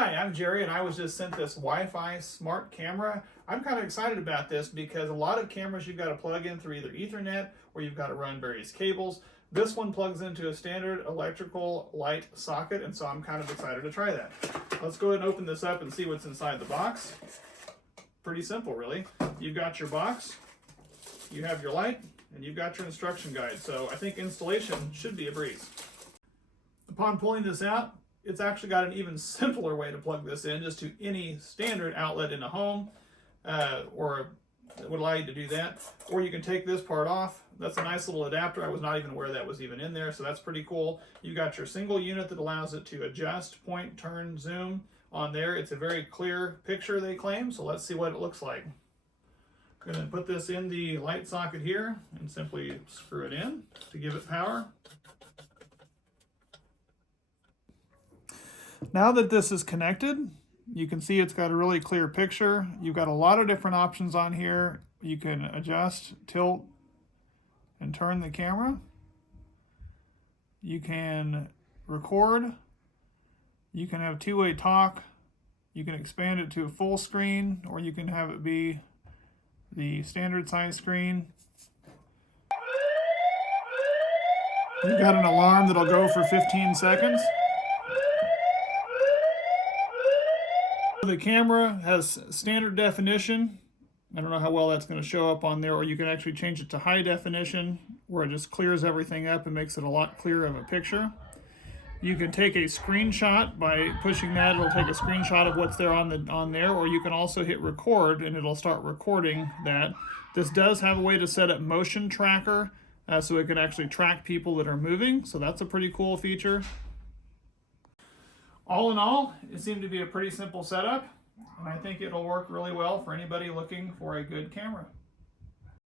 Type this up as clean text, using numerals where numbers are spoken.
Hi, I'm Jerry, and I was just sent this Wi-Fi smart camera. I'm kind of excited about this because a lot of cameras you've got to plug in through either Ethernet or you've got to run various cables. This one plugs into a standard electrical light socket, and so I'm kind of excited to try that. Let's go ahead and open this up and see what's inside the box. Pretty simple, really. You've got your box, you have your light, and you've got your instruction guide. So I think installation should be a breeze. Upon pulling this out, it's actually got an even simpler way to plug this in, just to any standard outlet in a home, or it would allow you to do that. Or you can take this part off. That's a nice little adapter. I was not even aware that was even in there, so that's pretty cool. You got your single unit that allows it to adjust, point, turn, zoom on there. It's a very clear picture, they claim, so let's see what it looks like. I'm going to put this in the light socket here and simply screw it in to give it power. Now that this is connected, you can see it's got a really clear picture. You've got a lot of different options on here. You can adjust, tilt, and turn the camera. You can record. You can have two-way talk. You can expand it to a full screen, or you can have it be the standard size screen. You've got an alarm that'll go for 15 seconds. The camera has standard definition. I don't know how well that's going to show up on there, or you can actually change it to high definition, where it just clears everything up and makes it a lot clearer of a picture. You can take a screenshot by pushing that. It'll take a screenshot of what's there on there, or you can also hit record and it'll start recording that. This does have a way to set up motion tracker, so it can actually track people that are moving, so that's a pretty cool feature. All in all, it seemed to be a pretty simple setup, and I think it'll work really well for anybody looking for a good camera.